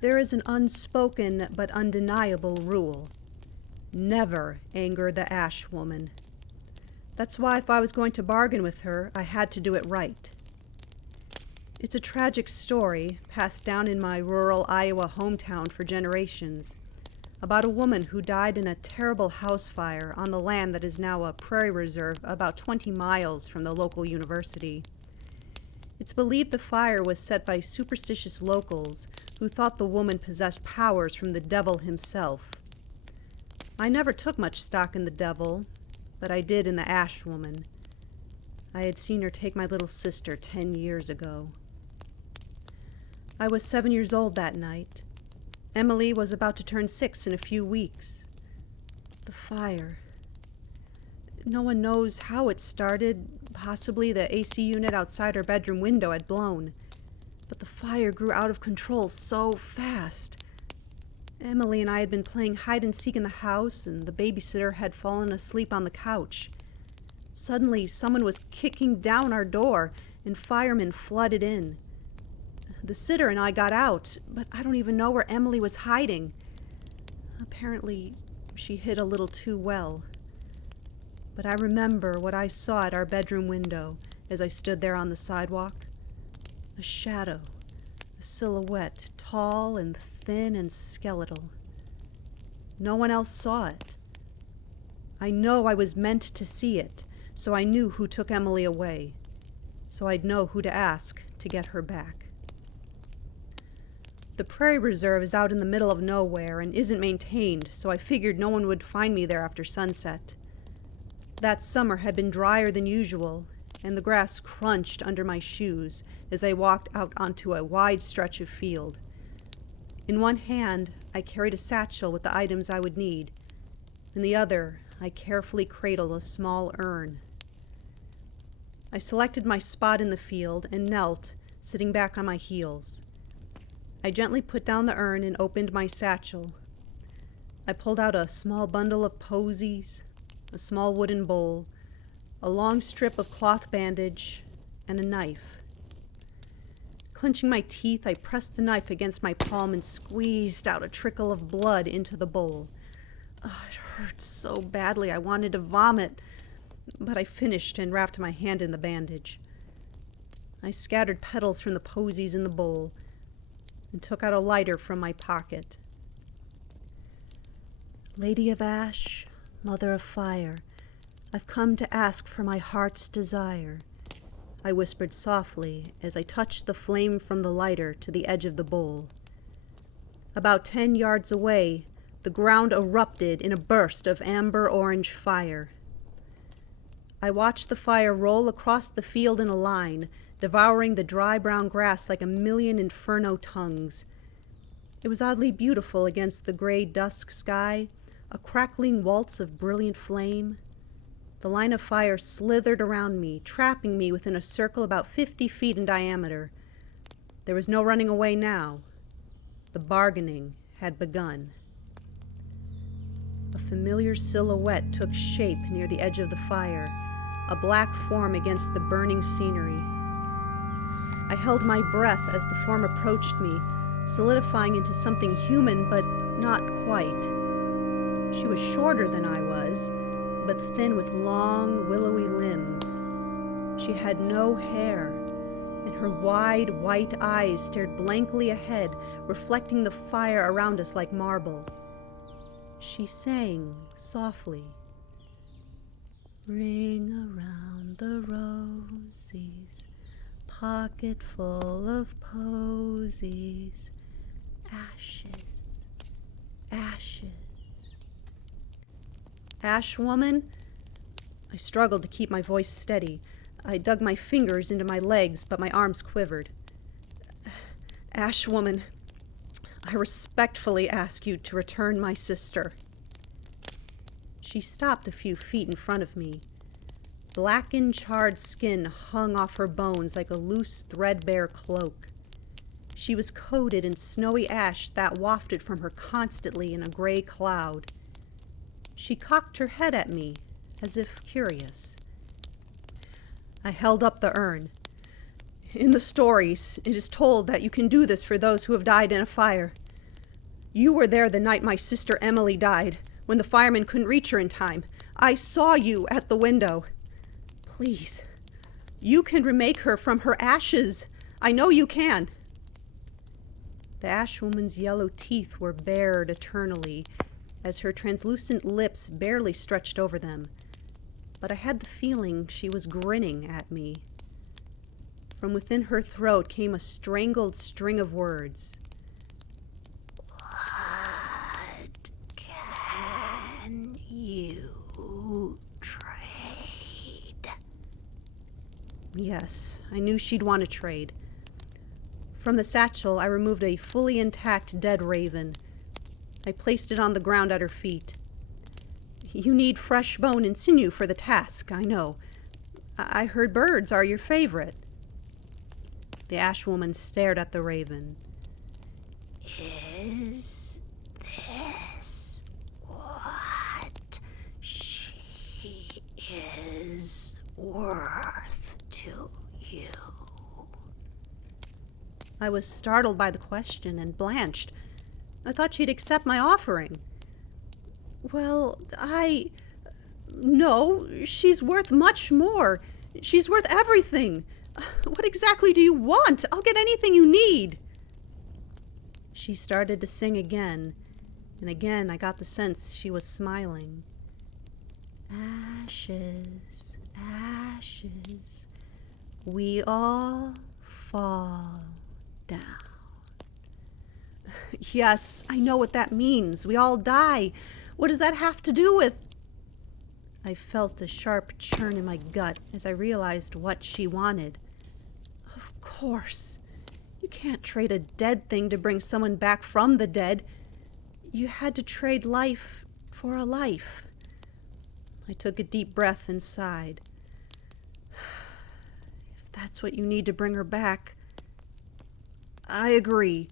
There is an unspoken but undeniable rule. Never anger the ash woman. That's why if I was going to bargain with her, I had to do it right. It's a tragic story passed down in my rural Iowa hometown for generations, about a woman who died in a terrible house fire on the land that is now a prairie reserve about 20 miles from the local university. It's believed the fire was set by superstitious locals who thought the woman possessed powers from the devil himself. I never took much stock in the devil, but I did in the ash woman. I had seen her take my little sister 10 years ago. I was 7 years old that night. Emily was about to turn 6 in a few weeks. The fire. No one knows how it started. Possibly the AC unit outside her bedroom window had blown. But the fire grew out of control so fast. Emily and I had been playing hide-and-seek in the house, and the babysitter had fallen asleep on the couch. Suddenly, someone was kicking down our door, and firemen flooded in. The sitter and I got out, but I don't even know where Emily was hiding. Apparently, she hid a little too well. But I remember what I saw at our bedroom window as I stood there on the sidewalk. A shadow, a silhouette, tall and thin and skeletal. No one else saw it. I know I was meant to see it, so I knew who took Emily away, so I'd know who to ask to get her back. The Prairie Reserve is out in the middle of nowhere and isn't maintained, so I figured no one would find me there after sunset. That summer had been drier than usual, and the grass crunched under my shoes as I walked out onto a wide stretch of field. In one hand, I carried a satchel with the items I would need. In the other, I carefully cradled a small urn. I selected my spot in the field and knelt, sitting back on my heels. I gently put down the urn and opened my satchel. I pulled out a small bundle of posies, a small wooden bowl, a long strip of cloth bandage, and a knife. Clenching my teeth, I pressed the knife against my palm and squeezed out a trickle of blood into the bowl. It hurt so badly I wanted to vomit, but I finished and wrapped my hand in the bandage. I scattered petals from the posies in the bowl and took out a lighter from my pocket. Lady of Ash, Mother of Fire, I've come to ask for my heart's desire, I whispered softly as I touched the flame from the lighter to the edge of the bowl. About 10 yards away, the ground erupted in a burst of amber-orange fire. I watched the fire roll across the field in a line, devouring the dry brown grass like a million inferno tongues. It was oddly beautiful against the gray dusk sky, a crackling waltz of brilliant flame. The line of fire slithered around me, trapping me within a circle about 50 feet in diameter. There was no running away now. The bargaining had begun. A familiar silhouette took shape near the edge of the fire, a black form against the burning scenery. I held my breath as the form approached me, solidifying into something human, but not quite. She was shorter than I was, but thin with long, willowy limbs. She had no hair, and her wide, white eyes stared blankly ahead, reflecting the fire around us like marble. She sang softly, "Ring around the rosies, pocket full of posies, ashes, ashes." Ash woman? I struggled to keep my voice steady. I dug my fingers into my legs, but my arms quivered. Ash woman, I respectfully ask you to return my sister. She stopped a few feet in front of me. Blackened, charred skin hung off her bones like a loose, threadbare cloak. She was coated in snowy ash that wafted from her constantly in a gray cloud. She cocked her head at me, as if curious. I held up the urn. In the stories, it is told that you can do this for those who have died in a fire. You were there the night my sister Emily died, when the firemen couldn't reach her in time. I saw you at the window. Please, you can remake her from her ashes. I know you can." The ash woman's yellow teeth were bared eternally, as her translucent lips barely stretched over them. But I had the feeling she was grinning at me. From within her throat came a strangled string of words. "What can you trade?" Yes, I knew she'd want to trade. From the satchel, I removed a fully intact dead raven. I placed it on the ground at her feet. "You need fresh bone and sinew for the task, I know. I heard birds are your favorite." The ash woman stared at the raven. "Is this what she is worth to you?" I was startled by the question and blanched. I thought she'd accept my offering. "Well, No, she's worth much more. She's worth everything. What exactly do you want? I'll get anything you need." She started to sing again, and again I got the sense she was smiling. "Ashes, ashes, we all fall down." "Yes, I know what that means. We all die. What does that have to do with—" I felt a sharp churn in my gut as I realized what she wanted. Of course. You can't trade a dead thing to bring someone back from the dead. You had to trade life for a life. I took a deep breath and sighed. If that's what you need to bring her back, I agree.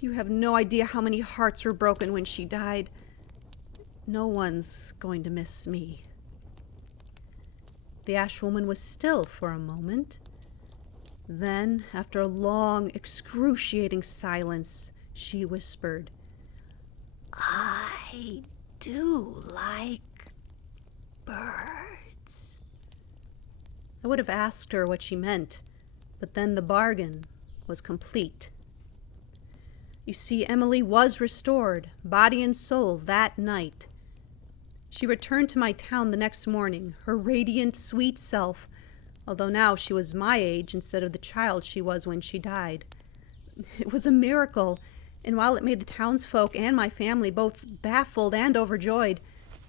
You have no idea how many hearts were broken when she died. No one's going to miss me. The ash woman was still for a moment. Then, after a long, excruciating silence, she whispered, "I do like birds." I would have asked her what she meant, but then the bargain was complete. You see, Emily was restored, body and soul, that night. She returned to my town the next morning, her radiant, sweet self, although now she was my age instead of the child she was when she died. It was a miracle, and while it made the townsfolk and my family both baffled and overjoyed,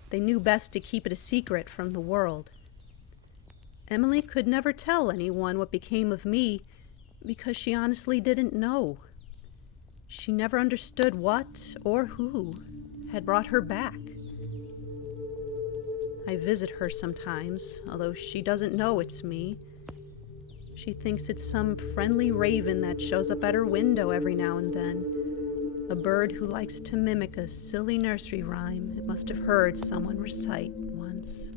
they knew best to keep it a secret from the world. Emily could never tell anyone what became of me because she honestly didn't know. She never understood what or who had brought her back. I visit her sometimes, although she doesn't know it's me. She thinks it's some friendly raven that shows up at her window every now and then, a bird who likes to mimic a silly nursery rhyme it must have heard someone recite once.